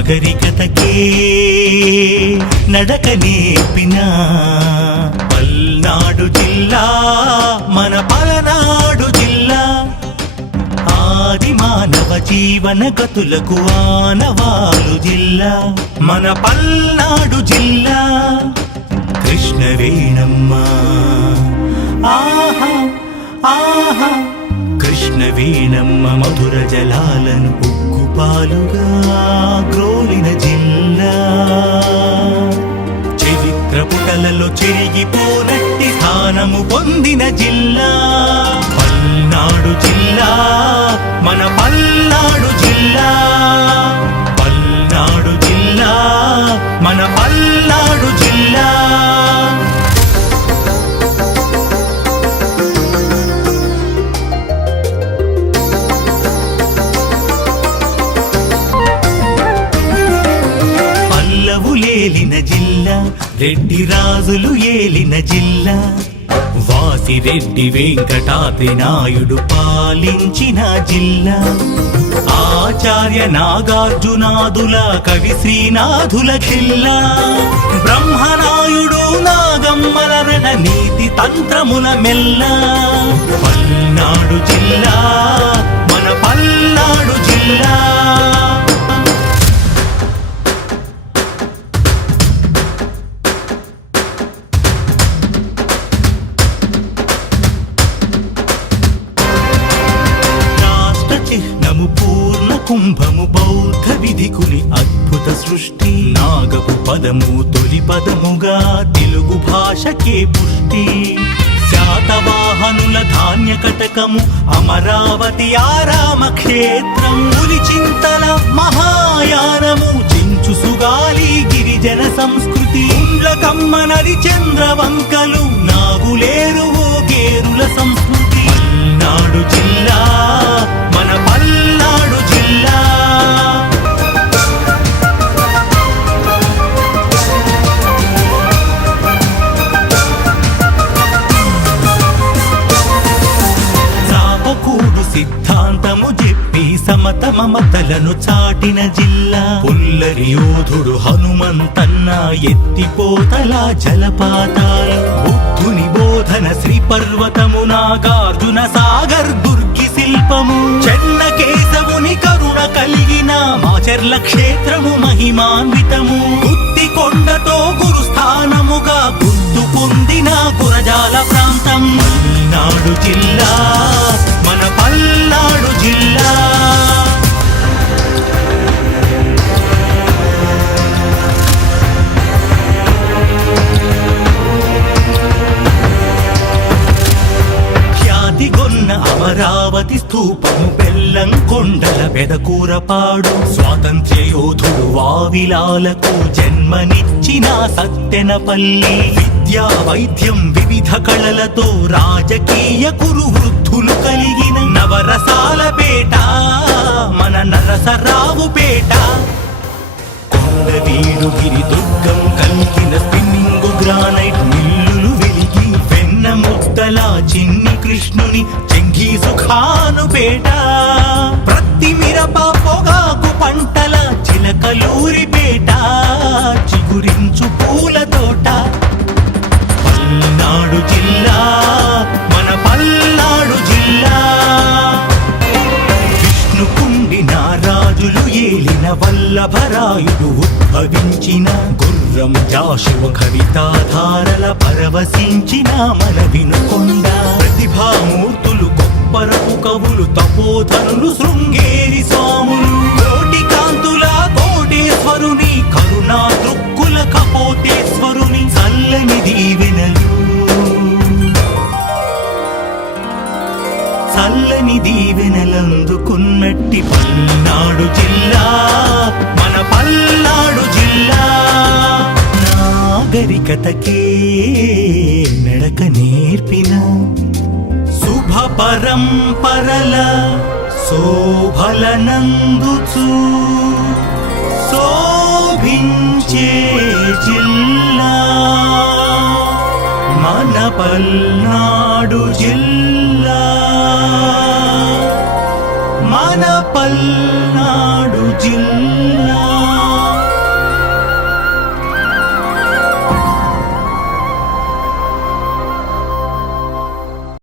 నాగరికతకే నడక నేర్పిన పల్నాడు జిల్లా మన పలనాడు జిల్లా. ఆది మానవ జీవన గతులకు ఆనవాలు జిల్లా మన పల్నాడు జిల్లా. కృష్ణవేణమ్మ ఆహా ఆహా, కృష్ణవేణమ్మ మధుర జలాలను ఉగ్గుపాలుగా గ్రోలిన జిల్లా. చరిత్ర పుటలలో చెరిగిపోనట్టి స్థానము పొందిన జిల్లా పల్నాడు జిల్లా మన పల్నాడు జిల్లా. పల్నాడు జిల్లా మన పల్నాడు జిల్లా. ఏలిన జిల్లా, రెడ్డి రాజులు ఏలిన జిల్లా. వాసిరెడ్డి వెంకటాద్రి నాయుడు పాలించిన జిల్లా. ఆచార్య నాగార్జునాదుల కవి శ్రీనాథుల జిల్లా. బ్రహ్మనాయుడు నాగమ్మల రణ నీతి తంత్రముల మెల్ల. పల్నాడు జిల్లా మన పల్నాడు జిల్లా. చిహ్నము పూర్ణ కుంభము బౌద్ధ విధికుని అద్భుత సృష్టి. నాగపు పదము తొలి పదముగా తెలుగు భాషకే పుష్టి. శాతవాహనుల ధాన్య కటకము అమరావతి ఆరామ క్షేత్రం. ఉలిచింతల మహాయానము చెంచు సుగాలి గిరిజన సంస్కృతి. ఉండ్లకమ్మ నది చంద్రవంకలు నాగులేరువు గేరుల సంస్కృతి. పల్నాడు జిల్లా మన పల్నాడు జిల్లా. చాపకూడు సిద్ధాంతము చెప్పి సమత మమతలను చాటిన జిల్లా. పుల్లరి యోధుడు హనుమంతన్న ఎత్తిపోతల జలపాతాలు. బుద్ధుని బోధన శ్రీ పర్వతము నాగార్జున సాగర్ దుర్గి శిల్పము. చెన్న కేశవుని కరుణ కలిగిన మాచర్ల క్షేత్రము మహిమాన్వితము. గుత్తికొండతో గురుస్థానముగా గుర్తు పొందిన గురజాల ప్రాంతం. పల్నాడు జిల్లా మన పల్నాడు జిల్లా. ఖ్యాతిగొన్న అమరావతి స్తూపము, బెల్లం కొండల బెదకూరపాడు. స్వాతంత్ర్య యోధుడు వావిలాలకు జన్మనిచ్చిన సత్తెనపల్లి. విద్యా వైద్యం వివిధ కళలతో రాజకీయ కురు వృద్ధులు కలిగిన నవరసాల పేట మన నరసరావుపేట. కొండవీడుగిరి దుర్గం కలిగిన స్పిన్నింగ్ గ్రానైట్ మిల్లులు వెలిగి వెన్న ముద్దల చిన్ని కృష్ణుని చెంగీసు ఖానుపేట. ప్రతి మిరప పొగాకు పంటల చిలకలూరిపేట. చిగురించు పూల తోట. పల్నాడు జిల్లా మన పల్నాడు జిల్లా. విష్ణుకుండిన రాజులు ఏలిన వల్లభరాయుడు ఉద్భవించిన. గుర్రం జాషువ కవితాధారల పరవశించిన మన వినుకొండ. ప్రతిభామూర్తులు గొప్పరపు కవులు తపోధనులు శృంగేరి స్వాములు. కోటి కాంతుల కోటేశ్వరుని కరుణా దృక్కుల కపోతేశ్వరుని చల్లని దీవెనలు. చల్లని దీవెనలందుకున్నట్టి పల్నాడు జిల్లా మన పల్నాడు జిల్లా. నాగరికతకే నడక నేర్పిన శుభ పరంపరల శోభలనందుచు శోభించే జిల్లా మన పల్నాడు జిల్లా. మన పల్నాడు జిల్లా.